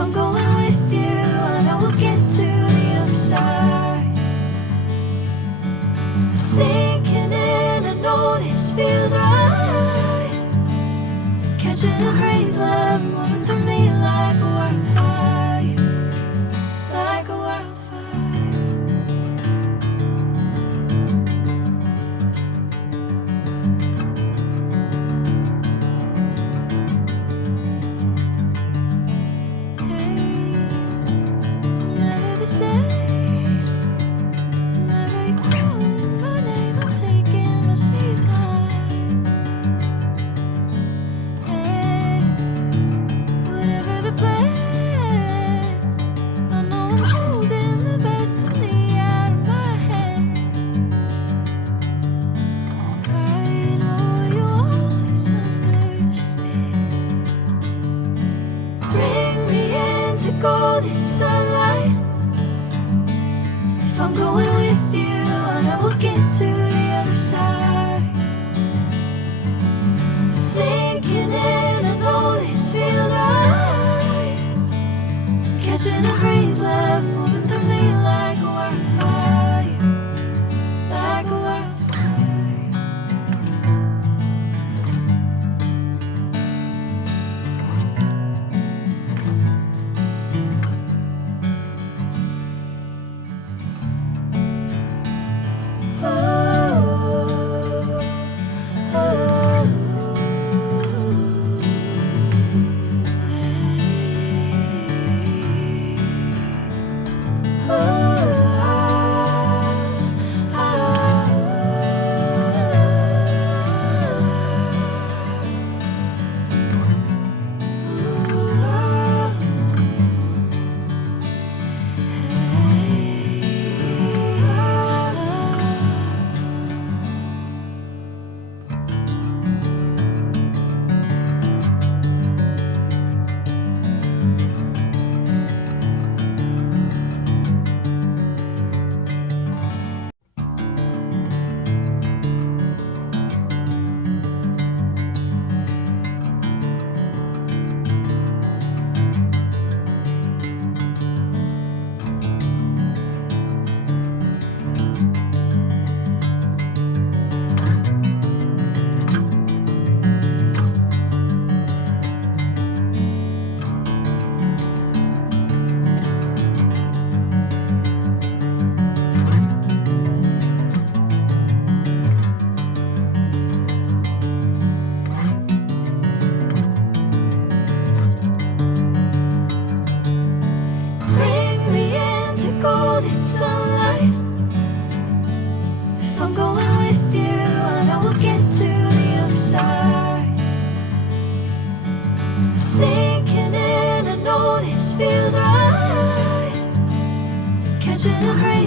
I'm going with you, I know we'll get to the other side. Sinking in, I know this feels right. Catching a crazy love, moving through me like a wildfire, like a wildfire. Golden sunlight. If I'm going with you, I know we'll get to the other side. Sinking in, I know this feels right. Catching a crazy love, moving through me like a wildfire, like a wildfire. Sunlight. If I'm going with you, I know we'll get to the other side. Sinking in, I know this feels right. Catching a break.